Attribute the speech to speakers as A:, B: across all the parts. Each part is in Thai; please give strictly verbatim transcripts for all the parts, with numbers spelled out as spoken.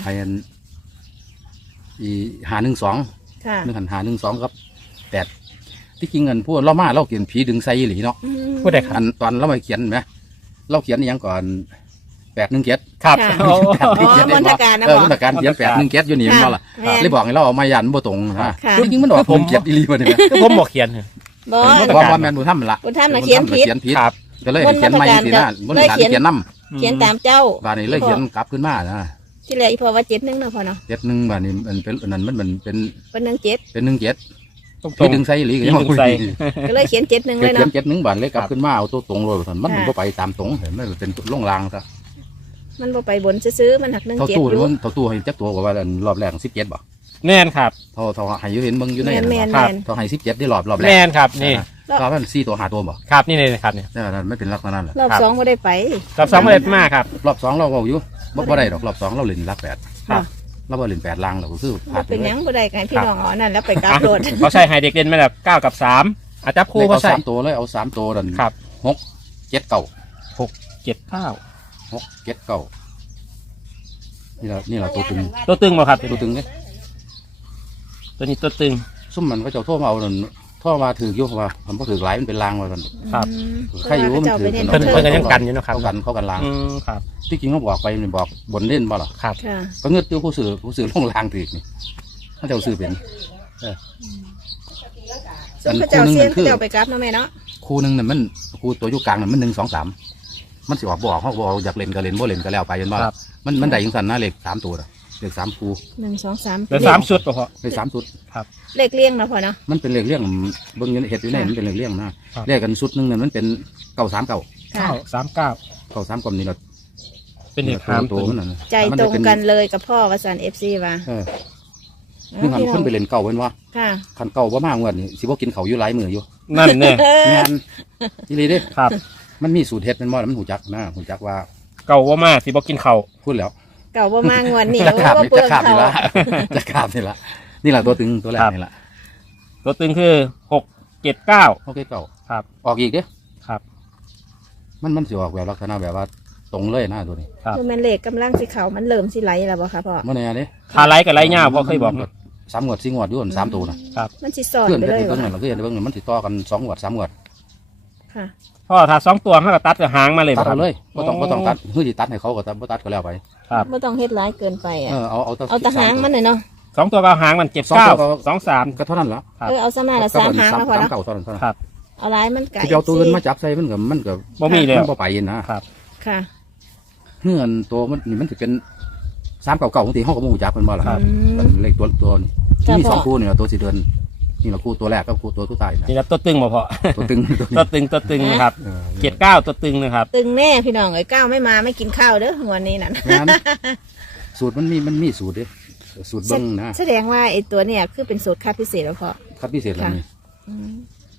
A: ให้อีหาหนึ่งสอง
B: ค่ะ
A: หนึ่งหันหาหนึ่งสองครับแปดที่จริงเงินพวกเรามาเราเขียนผีดึงไซหลีเนาะ
C: ผู้ใดครับ
A: อันตอนเรามาเขียนไหมเราเขียนอย่างก่อนแปดหนึ่งเจ็ด
C: ครับ
B: ค่ะ
C: โอ้
B: อ๋อมนตการนะ
A: เออ
B: พ่อ
A: มนตการเขียนแปดหนึ่งเจ็ดอยู่นี่มันละ
B: แม่น
A: เลยบอกให้เราเอามายันบ่ตรงนะ
B: ค่ะ
A: จริงๆมันออกผมเขียนอีหลีมาเนี่ย
C: คือผมบอกเขียน
B: บ่
A: เพราะว่าแมนบุญธรรมมันละ
B: บุญธรรมน่ะเขียนผิด
A: เขียนผิด
C: ครับ
A: ก็เลยเขียนไม่สินะมันเลยเขียนน้ำ
B: เขียนตามเจ้า
A: บานนี้เลยเขียนกลับขึ้นมานะ
B: ที่แรกอีพ่อว่าเจ็ดหนึ่งเนาะพ่อเนาะ
A: เจ็ดหนึ่งบานนี้มันเป็นอันนั้นมันมันเป็น
B: เป็นหนึ่งเจ็ด
A: เป็นหนึ่งเจ็ด
C: ตรง
A: ผีดึงไซหลีก็ยัง
C: ผีดึงไซ
B: ก็เลยเขียนเจ็ดหนึ่งเลย
A: เขียน
B: เนาะ
A: เจ็ดหนึ่งบานเลยกลับขึ้นมาเอาตัวตรงเลยมันมัน
B: ค่ะ
A: ก็ไปตามตรงเห็นไหมมันเป็นล่องรางซะ
B: มันบ่ไปบนซื้อๆมันหักหนึ่ง
A: เท่า
B: เจ็ด
A: ตู้
B: อยู่
A: มันเท่าตู้ให้จักตัวกว่าารอบแรกสิบเจ็ดบ่
C: แม่นครับ
A: เท่าเท่าให้อยู่เห็นเบิ่งอยู่ใน
B: แมนแมน
C: ครั
B: แม
C: บ
B: น
A: เท่าให้สิบเจ็ดที่รอบรอบแร
C: แม่
A: ก
C: นครับนี่
A: ก็มันสี่ตัวหาตัวบ่
C: ครับนี่เลยครับเนี่ย
A: นี่นั่นไม่เป็นลักษณะนั้นแหละ
B: รอบสองก็ได้ไป
C: รอบสองมาเลยมากครับ
A: รอบสองเราเอาอยู่บ่บ่ได้ดอกรอบสองเราเล่นลักแปด
C: ครับ
A: เราบ่เล่นแปดลังเราก็คือผ่า
B: บ่
A: นไป
B: เป็นห
A: เล
B: ยั
A: ย
B: งบ่ได้กันพี่น้องอ๋อนั่นแล้วไปกราบโดด
C: เขาใช้ไฮเด็กเด่นมาแบบเก้ากับสามอาจับคู่
A: เอา
C: เขาใส่
A: สามตัวเลยเอาสามตัวนั่น
C: ครับ
A: หกเจ็ดเก้า
C: หกเจ็ดเก้า
A: หกเจ็ดเก้านี่เรานี่เราตัวตึง
C: ตัวตึงมาครับ
A: ตัวตึงเนี่ย
C: ตัวนี้ตัวตึง
A: ซุ่มมันก็จะโทษมาเอานั่นโทษมาถืออยู่ว่าผมก็ถือหลายมันเป็นลางว่ากัน
C: ครับ
B: อืม
A: ใครอยู่ว่ามันถือ
B: เพิ่น
C: เพิ่น
B: เพิ่
C: เพิ่น
B: น
C: ก็ยังกันอยู่เนาะครับ
A: เขากันเขากันลาง
C: อืมครับ
A: ที่จริงเขาบอกไปมันบอกบนเล่นบ่หรอ
C: ครับ
B: ค่ะ
A: ก็เงือกตัวผู้สื่อผู้สื่อลงลางถือนี่เขาจะเอาสื่อเป็น
B: ซึ่งเขาเจ้าเสียนเขาเจ้าไปกราบเนาะแม่เนาะ
A: คู่หนึ่งน่ะมันคู่ตัวอยุกลางน่ะมันหนึ่งสองสามมันสิออกบอกเขาบอกอยากเล่นก็เล่นบ่เล่นก็แล้วไปยันว่า
C: ครับ
A: มันมันได้ยังสั่นนะเลขสามตัวน่ะเลขสามคู่
B: หนึ่งสองสาม
C: เหลือสามชุดป่ะพ่อ
A: เลขสามชุด
B: เลขเลี้ยงเนาะพ่อเนาะ
A: มันเป็นเลขเลี้ยงเบิ้งอยู่ในเห็ดอยู่ในมันเป็นเลขเลี้ยงนะเลขกันชุดหนึ่งเนี่ยมันเป็นเก้าสามเก้า
B: ค่ะ
C: เก้าสามเก้า
A: เก้าสามกลมนี่เรา
C: เป็นเด็ก
A: ตัว
C: หาม
A: ตัว
C: ตัว
A: มันน่ะ
B: ใจตรงกันเลยกับพ่อวสันเอฟซีว่า
A: เออนี่หันคนไปเล่นเก่าเป็นว่า
B: ค่ะ
A: คันเก่าว่ามากเงินนี่สิบ่กินเขาวอยู่หลายมืออยู่
C: นั่นเนี่ย
A: งานนี่เลยเด้
C: ครับ
A: มันมีสูตรเห็ดเป็นว่ามันหูจักนะหูจักว่า
C: เก่าว่ามาสิบอกกินเขาว
A: พูดแล้ว
B: เก่าบ่มางวนนี่
A: จะขาด
B: ว่า
A: นี่
B: เปลื
A: จะ
B: อง
A: ขาด
B: เขา
A: นี่ละจะขาดนี่ละนี่แหละตัวตึงตัวแรกนี่ละ
C: ตัวตึงคือหกเจ็ดเก้า
A: โอเคเก่า
C: ครับ
A: ออกอีกเด้
C: ครับ
A: มันมันสิออกแบบลักษณะแบบว่าตรงเลยนะตัวนี้
C: ครับ
B: คือมันเลขกำลังสิเขามันเริ่มสิไหลแล้วบ่คะพ่อ
A: เมื่อไหร่เนี่ย
C: ทาไลกับไลเงาพ่อเคยบอก
A: สามงวดสี่งวดอยู่อันสามตัวนะ
B: มันสิสอน
A: เพื่อน
B: ไป
A: เพื่อน
B: เลย
A: เบิ่ง
B: วะ
A: นั่นเราก็ยังเบิ่งนั่นมันติดต่อกันสองงวดสามงวด
B: ค่ะ
C: พ่อถ้าสองตัวเขาก็ตัดกับหางมาเลย
A: ตัด
C: ครั
A: เอา
C: บ
A: เลยบ่ต้อง
C: อ๋อ
A: บ่ต้องตัดเฮ้ยตัดให้เขาก็ตัดบ่ตัดก็แล้วไป
C: ครับ
B: ไม่ต้องเฮ็ดร้ายเกินไปอ่ะ
A: เออเอาเอา
B: เอาแตะหางมันหน่อยเนาะ
C: สองตัวก็เอาหางมันเจ็ดเก้าสองสาม
A: ก็เท่านั้นละ
C: ครับ
B: เออเอาสมาละสามหางแล้วพอ
A: สาม
B: เนาะ
A: เก่าเท่านั้นเท่านั้น
C: ครับ
B: เอาร้ายมันไก่
A: ที่เอาตัวอื่นมาจับใส่มันก็มันก็
C: บ่มีแล้ว
A: มันบ่ไปนะครับ
B: ค่ะ
A: เงื่อนตัวมันนี่มันสิเป็นสามเก่าเก่าบางทีเฮาก็บ่ฮู้จักมันบ่ล่ะ
C: ครับ
A: มันเลขตัวตัวนี้
B: จ้ะ
A: มีสอง
B: พ่อ
A: คู่นี่ล่ะตัวสิเดินนี่ล่ะคู่ตัวแรกกับคู่ตัวสุดท้ายนะ
C: นี่ครับตัวตึงบ่พ่อ
A: ตัวตึงตัว
C: ตัวตึงตัวตึงนะครับ
A: เออ
C: เจ็ดเก้าตัวตึงนะครับ
B: ตึงแน่พี่น้องเอ้ยก้าวไม่มาไม่กินข้าวเด้องวนนี้นั่น
A: งั้นสูตรมันมีมันมีสูตรเด้สูตรเบิ่งนะ
B: แสดงว่าไอ้ตัวเนี่ยคือเป็นสูตรคัดพิเศษแล้วพอ
A: คัดพิเศษแล้วนี่
B: อืม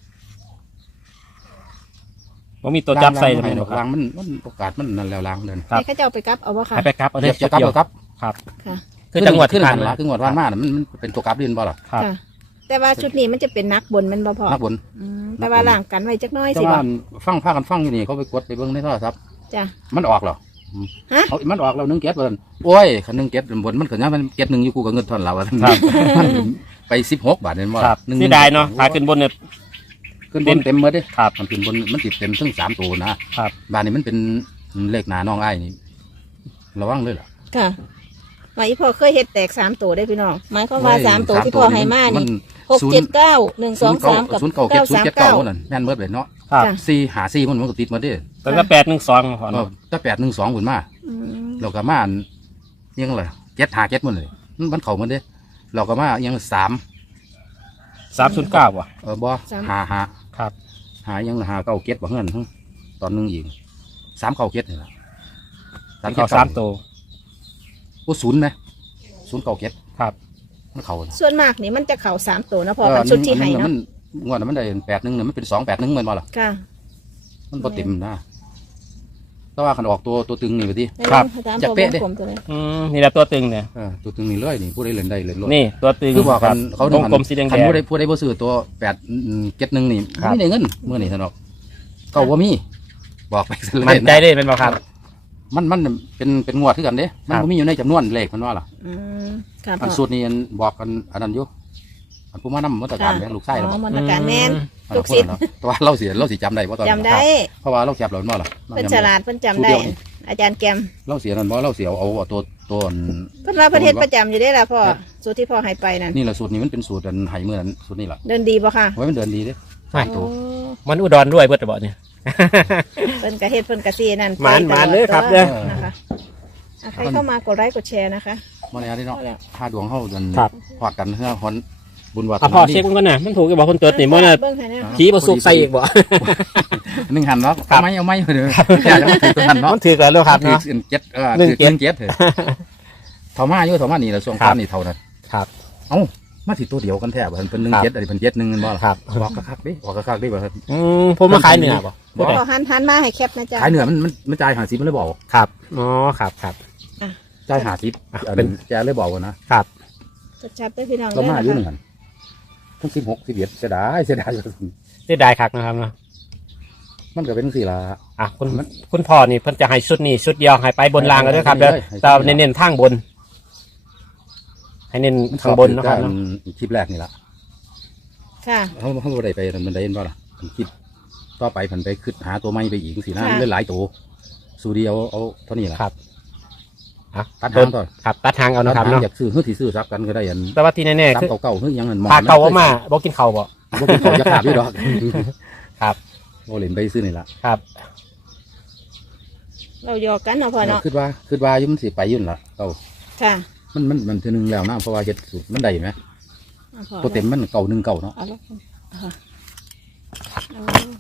C: ว่ามีตัวจับใส่
A: ล้า
C: ไหม
A: ง
C: เนาะครับ
A: ล้างมันมันโอกาสมันนั่นแล้วล้างเดิน
C: ครับ
B: ให้เขาเจ้าไปกลับเอาบ่ค่ะ
C: ให้ไปครับเอา
A: เดี๋
C: เด็
A: ยว
C: ก
A: จะกลับ
C: เดียว
A: เอากลับ
C: ครับ
B: ค่ะ
C: คือจังหวัด
A: ขึ้
C: ที่
A: น
C: ผ่า
A: หั
C: น
A: น
C: มา
A: ละขึ้นหวดว่านมาน่ะมันมันเป็นตัวกลับเรียนบ่ล่ะ
C: ครับ
B: ค่ะ แต่ว่าชุดนี้มันจะเป็นนักบนแมันบ่พอ
A: นักบน
B: อืมแต่ว่าล่างกันไว้จักหน้อย
A: แต่
B: สิ
A: ว่า
B: บ่
A: ฟังพากันฟังอยู่นี่เขาไปกดไปเบิ่งในโทรศัพท์
B: จ้ะ
A: มันออกเหรออืม
B: ฮะ
A: เอามันออกแล้วหนึ่งเก็ดว่าซั่นโอ้ยคันหนึ่งเก็ดบนมันก็ยังมันเก็ดหนึ่งอยู่กูก็เงินเท่านั้นละว่าซั่น
C: ครับ
A: มันไปสิบหกบาทเนี่ยบ่
C: ครับ
A: หนึ่ง
C: เสียดายเนาะพาขึ้นบนเนี่ย
A: ขึ้นบนเต็มหมดเด้
C: ครับ
A: มันขึ้นบนมันติดเต็มทั้งสามตัวนะครับ บาทนี้มันเป็นเลขหนาน้องอ้ายนี่ระวังเลยล่ะ
B: ค่ะว่าอีพ่อเคยเฮ็ดแตกสามตัวได้พี่น้องหมายความว่าสามตัวที่พ่อให้มานี่หก
A: ศูน
B: เจ็ด
A: ย์
B: เก้าหนึ่งสองสามกับ
A: ศูนย์เก้าเก็ด
B: เก้า
A: ศูน
B: สาม
A: ย์เจ็ดเก้า
B: เก้า
A: นั่นแม่นเบิดเลยเนาะ
C: ครับ
B: จ้ะ
A: สี่หาสี่มันมันก็ติดหมาเด้
C: ตั้งแต่แปดหนึ่งสองพ่อ
A: เอ
C: เนาะ
A: อถ้าแปดหนึ่งสองหุ่นมา
B: อืม
A: เราก็มาอันยังไงเจ็ดหาเจ็ดหมันเลยมันมันเข่ามันเด้เราก็มายังสาม
C: สามศูนย์เก้าว่ะ
A: เออบ่หาหา
C: ครับ
A: หายังหาเก้าเก็ดบ่เงินทั้งตอนหนึงอีกสามเก้าเก็ดนี่ล่ะ
C: สามเก้าสามตัว
A: โอ้ศูนย์นะศูนย์เก้าเก็ด
C: ครับ
A: มันเข่าน่ะ
B: ส่วนมากนี่มันจะเข่าสามตัวนะพอกันชุดที่ให้
A: อั
B: เนาะ
A: มันงวดนั้นมันได้แปดหนึ่งเนี่ยมันเป็นสองแปดหนึ่งเหมือนบ่ล่ะ
B: ค่ะ
A: มันบ่เต็มนะแต่ว่าขันออกตัวตัวตึงนี่ไปดิ
C: ครับ
B: ตาม
A: จะ
B: ตัวว
A: เป๊ะ
B: ง
A: ดิ
B: กลมตัวนี้
C: อืมนี่แหละตัวตึงเนี่ย
A: เออตัวตึงนี่เลยนี่ผู้ใดเล่นได้เล่นเลย
C: นี่ตัวตึง
A: คือว่ากันเขา
C: วงกลมสีแดง
A: คัน
C: แดง
A: ผู้ใดผู้ใดบ่ซื้อตัวแปดเจ็ดหนึ่งนี่
C: ครับ
A: ไม่ได้เงินเมื่อนี่สนอกเก่าว่ามีบอกไปซะเลย
C: มั่นใจได้เป็นบ่ครับ
A: มันมันเป็นเป็นงวดคือกันเด้มันบ่มีอยู่ในจำนวนเลขมันว่าล่ะ
B: อืมค่ะ
A: อัน
B: พ่อ
A: สูตรนี้อันบอกกันอันนั้นอยู่อันผู้มานำมาตรการแบ่งลูกไส้แล้ว
B: อ๋
A: บ่
B: อมนตการแม่น
A: อัน
B: ลู
A: นั้น
B: กศิษย์
A: แต่ว่าเราสิเราสิจำได้บ่ตอนนั้น
B: จำได้
A: เพราะว่าเราแคปเราบ่ล่ะ
B: เพิ่นฉลาดเพิ่นจำได้ อาจารย์แกม
A: เราเสียนั่นบ่เราเสียเอาเอาตัวตัวอัน
B: เพิ่นว่าเพิ่นเฮ็ดประจำอยู่ได้ล่ะพ่อสูตรที่พ่อให้ไปนั่น
A: นี่แหละสูตรนี้มันเป็นสูตรอันไหเมื่อนั้นสูตรนี้ล่ะ
B: เดินดีบ่ค่ะ
A: ไว้มันเดินดีเด้
C: ไม่
A: ตัว
B: โอ้
C: มันอุดรด้วยเบิดแต่บ่เนี่ย
B: เพิ่นก็เฮ็ดเพิ่นก็สินั่น
C: หมาน
B: ไปตอด
C: หมานเลยครับ
B: ตัว
C: เด้อ
B: นะคะอ่ะใครเข้ามากดไลค์กดแชร์นะคะ
A: บ่ได้อันนี้เนาะ
B: เอาแล้ว
A: ถ้าดวงเฮาจน
C: ครับ
A: พอดกันเฮือฮอนบุญวัฒ
C: อ่ะ
A: นา
C: พ่อเช็คมันก่อนนะมันถูกกับบอกคนจดนี่มันน่ะ
B: เบิ่งให้แน่
C: ผีบ่สุกใส่อีกบ่
A: หนึ่งหันเนาะ
C: ครั
A: เอา
C: บ
A: ไม้เอาไม้เด้ออย่าจะมาถือตัวหันเนาะ
C: มันถือกันแล้วครับ
A: ถือ
C: เนาะ
A: เจ็ดเออ
C: หนึ่ง
A: ถือ
C: เจ็ด
A: เจ็ดเถอะเท่ามาอยู่เท่ามานี่แหละช่วง
C: ครับ
A: ตามนี่เท่านั้น
C: ครับ
A: เอ้ามาสิตัวเดียวกันแท้บ่เพิ่นเป็นหนึ่ง
C: ครับ
A: เจ็ดอันนี้เพิ่นเจ็ดหนึ่งบ่ล่ะ
C: ครับ
A: บอกคักๆดิบอกคักๆดิบ่ครับ
C: อืมผมมาขายเนื้อบ่
A: บ่
B: พ่อหันหันมาให้แคปนะจ๊ะ
A: ขายเนื้อมันมันมันจ่ายห้าสิบมันเลยบอก
C: ครับอ๋อครับครับ
A: จ่ายห้าสิบ
C: อ่ะ
A: อัน
C: เป็น
A: แกเลยบอกว่านะครับ
B: ชัดๆเด้อพี่น้อง
A: เรา
B: เด้อ
A: มาอยู่ห
B: นะ
A: นึ่ง
B: คะ
A: หันทั้งสิบหกสิบเอ็ดเสียดายเสียดาย
C: เสียดายคักนะครับเนาะ
A: มันก็เป็นสี่ละ
C: อ่ะคุณ
A: มัน
C: คุณพ่อนี่เพิ่นจะให้ชุดนี้ชุดเดียวให้ไปบนรางกันด้วยครับ
A: ให้
C: เด้อ
A: ให้ให้
C: แต่เน้นๆทางบน ให้เน้นทางบนเนาะครับเนาะ
A: คลิปแรกนี่ละ
B: ค่ะ
A: เขาเขาบ่ได้ไปมันได้เห็นบ่ล่ะผมคิดต่อไปผันไปขึ้นหาตัวใหม่ไปอีกสินะ
B: ค่ะ
A: มันเลยหลายตัวสูดีเอาเอาเท่านี้ละ
C: ครับอ่ะ
A: ตัดหางก่อน
C: ครับตัดทางเอา
A: ตัด
C: นะครับ
A: หาง
C: เนาะ
A: อยากซื้อเฮือที่ซื้อซับกันก็ได้อัน
C: แต่ว่าที่แน่ๆ
A: ซับ
C: คือ
A: เก่าๆเฮือยังเงิน
C: พาเก่าว่ามาบ่กินข้าวบ่
A: บ่เป็นของจะขาดด้วยดอก
C: ครับ
A: โมเล่นไปซื้อนี่ละ
C: ครับ
B: เราหยอกกันเนาะพ่อเนาะ
A: คิดว่าคิดว่าอยุ่มันสิไปอยุ่นนละเอา
B: ค่ะ
A: มันมันมันทีนึงแล้วนะเพราะว่าเฮ็ดสูตรมันได้ไหม
B: อ่ะพ่อ
A: ตัวเต็มมันเก่าหนึ่งเก่าเนาะ
B: เอาละค่ะเอา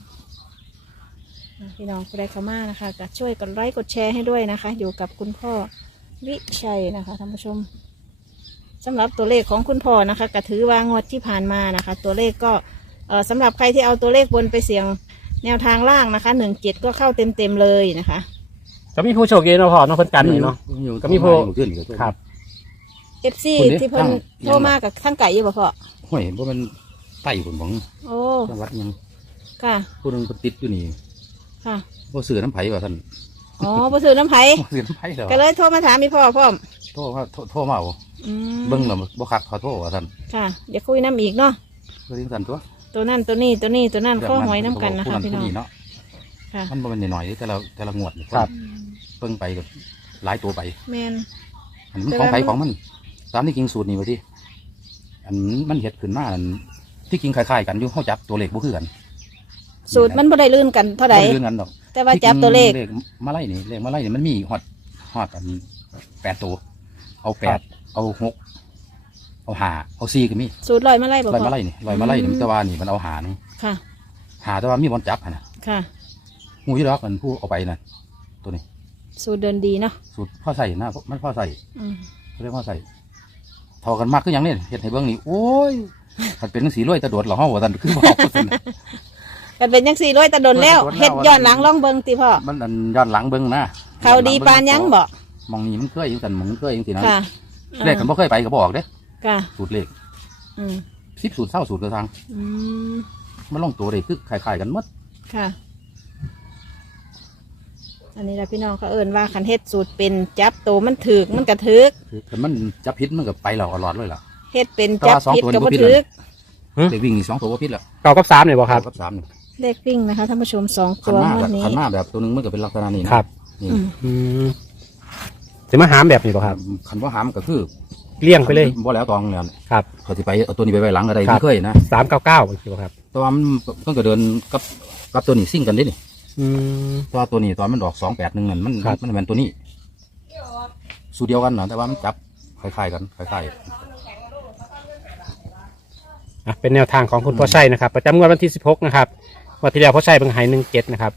B: อ่ะพี่น้องใครเข้ามานะคะก็ช่วยกดไลค์กดแชร์ให้ด้วยนะคะ อยู่กับคุณพ่อวิชัยนะคะท่านผู้ชมสำหรับตัวเลขของคุณพ่อนะคะก็ถือว่างวดที่ผ่านมานะคะ ตัวเลขก็เอ่อสำหรับใครที่เอาตัวเลขบนไปเสี่ยงแนวทางล่างนะคะหนึ่งเจ็ดก็เข้าเต็มเต็มๆเลยนะคะ
C: ก็มีผู้โชคดีเนาะพ่อเนาะเพิ่นกันนี่เนาะ
A: อยู่
C: ก็มีผู้
A: อยู่ขึ้นอีกตัว
C: ครับ
B: เอฟซี
A: คนนี้
B: ที่เพิ่น
A: ตั้ง
B: โทรมากับทั้งไก่อยู่บ่พ่อ
A: ห้วยเพราะมันไต่ผลของ
B: โอ้
A: จังหวัดยัง
B: ค่ะ
A: ผู้หนึงเพิ่นติดอยู่นี่
B: ค่ะ
A: ว่าซื้อน้ำไผ่ว่าท่าน
B: อ๋อประถือน้ำไผ่
A: บ่ซื้อน้ำไผ่แล้ว
B: ก็เลยโทรมาถามมีพ่อพ่อม
A: โทษว่าโทษโทษมาเอา
B: อืม
A: เบิ้งแล้วบ่คักขอโทษว่าท่าน
B: ค่ะอย่าคุยน้ำอีกเนาะ
A: เพิ่นสั่นตัว
B: ตัวนั่นตัวนี้ตัวนี้ตัวนั่นข้อหอยน้ำกันนะคะ
A: ผู้
B: พี่น้อง
A: ผู้เนาะ
B: ค่ะ
A: มันบ่แม่นน้อยๆแต่ละแต่ละงวดนี่
C: ครับ
A: เบิ่งไปก็หลายตัวไป
B: แมน
A: อันมัน
B: แต่
A: ของ
B: ว่า
A: ไผของมันตามที่จริงสูตรนี่ว่าที่อันมันเฮ็ดขึ้นมาอันที่จริงคล้ายๆกันอยู่เฮาจับตัวเลขบ่คือกัน
B: สูตรมันบ่ได้ลื่นกันเท่าใด
A: บ่เรื่องนั้นดอก
B: แต่ว่าจับตัวเลข
A: เลขมาไล่นี่เลขมาไล่นี่มันมีฮอดฮอดอันแปดตัวเอาแปดเอาหกเอาห้าเอาสี่ก็มี
B: สูตรลอยมาไล่บ่
A: ลอย
B: พ่อ
A: มาไล่นี่ลอยมาไล่นี่
B: อืม
A: มันแต่ว่านี่มันเอาหานึง
B: ค่ะ
A: หาแต่ว่ามีบอลจับหั่นน่ะ
B: ค่ะ
A: งูยี่ดอกมันผู้เอาไปน่ะตัวนี้
B: สูตรเดินดีเนาะ
A: สูตรพ่อใส่นะมันพ่อใส่
B: อืม
A: เขาเรียกพ่อใส่ทอกันมากคือหยังเนี่ยเฮ็ดให้เบิ่งนี่โอ้ยมันเป็นจังสีรวยตะโดดเหรอเฮาว่าซั่นคือบ่เอาซั่นน่ะ
B: กันเป็นยังสี่ร้อยตะดนแล้ว
A: ตะดนแล้ว
B: เฮ็ดย้อนหลังล่องเบิงติพ่อ
A: มันอันย้อนหลังเบิ่งนะ
B: เขาดีปานยังบ่
A: มองนี่มันเคยอยู่กันมองมันเคยจังซี่นะ
B: ค่ะ
A: เลขกันบ่เคยไปก็บอกเด้
B: ค่ะ
A: สูตรเลข
B: อืม
A: สิบสูตรเศร้าสูตรกระทาง
B: อืม
A: มันลงตัวเลยคือคล้ายๆกันหมด
B: ค่ะ อันนี้ละพี่น้องเขาเอิ่นว่าคันเฮ็ดสูตรเป็นจับโตวมันถึกมันกระถึก
A: คือแต่มันจับพิษมันก็ไปแล้วเอาหลอดเลยล่ะ
B: เฮ็ดเป็น
A: แต่
B: จับ
A: ว่าสอง
B: ผิด
A: ตัว
B: กับ
A: นี่บ่
B: บ่
A: ผิด
B: ถึ
A: เลย
B: ก
A: เด็กวิ่งนี่สองตัวบ่พิษแล้ว
C: เก้ากับสามเนี่ยบ่ครับ
A: กับสามนี่
B: เลขวิ่งนะคะท่านผู้ชมสอง
A: ขั
B: ตั
A: น
B: ว
A: มา
B: วั
A: แบบ
B: นนี้
A: ขันมาแบบตัวหนึงมันก็เป็นลักษณะนี้นะครับ นี่
B: อืม
C: อืมสิมาหามแบบนี้บ่ครับ
A: ขันว่าหามก็คือ
C: เลี่ยงไปเลย
A: บ่แล้วตองแล้ว
C: ครับ
A: เขาสิไปเอาตัวนี้ไปไว้หลังอะไร
C: ครับ
A: ไม่เคยนะ
C: สามเก้าเก้าสิบ่ครับ
A: แต่ว่ามันมันก็เดินกับกับตัวนี้ซิ่งกันเด้นี่
C: อืม
A: แต่ว่าตัวนี้ตอนมันดอกสองแปดหนึ่งนั่นมัน
C: ครับ
A: มันเป็นตัวนี้สูตรเดียวกันนะแต่ว่ามันจับคล้ายๆกันคล้ายๆ
C: อ่ะเป็นแนวทางของคุณพ่อชัยนะครับ ประจำงวดวันที่สิบหกนะครับวันที่แล้วพ่อชัยเพิ่งหายหนึ่งเจ็ดนะครับ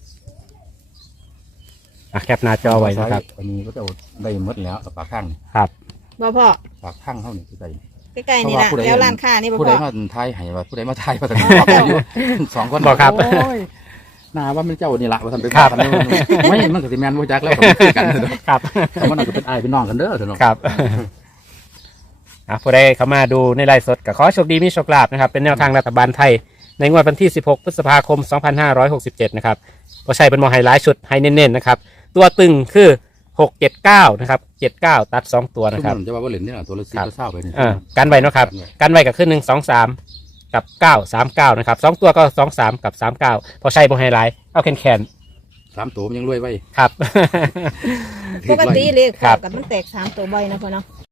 C: อ่ะแคปหน้าจอไว้นะครับ
A: อันนี้ก็จะเอาได้หมดแล้วปากข้างนี่
C: ครับ
B: บ่พ่อ
A: ปากข้างเท่านี้ใส่
B: ใกล้ๆนี่ละ
A: เพราะว่าผู้ใด
B: แล้วร้านค้านี่บ่
A: ผู้ใด
B: พ่อ
A: มาทายให้ว่าผู้ใดมาทายว่าทางนี้บอกกันอยู่ สองคน
C: บอกครับ
A: โอ้ยน่าว่ามันเจ้านี่ละว่าทำไป
C: ครับ
A: กันไม่มันก็สิแมนบ่จักแล้วก็มันคือกันเด้อ
C: ครับ
A: แต่มันก็เป็นอ้ายเป็นน้องกันเด้อเถอะเนาะ
C: ครับ อ่ะผู้ใดเข้ามาดูในไลฟ์สดก็ขอโชคดีมีโชคลาภนะครับ เป็นแนวทางรัฐบาลไทย ในงวดวันที่ สิบหก พฤษภาคม สองพันห้าร้อยหกสิบเจ็ด นะครับพ่อชัยเป็นหมอไฮไลท์ชุดให้เน้นๆนะครับตัวตึงคือหกเจ็ดเก้านะครับเจ็ดเก้าตัดสองตัวนะครับ
A: จะว่าว่าเหรียญนี่แหละตัวละสิบละเศร้าไปนี่
C: เออกันไว้เนาะครับกันไว้กับขึ้นหนึ่งสองสามกับเก้าสามเก้านะครับสองตัวก็สองสามกับสามเก้าพอใช้บอไฮไลท์เอาแคนแคน
A: สามตัวมันยังรวยไว้
C: ครับ
B: ปกติเลข
C: ครั
B: เข้า
C: บ
B: กับมันแตกสามตัวใบนะพ่อเนาะ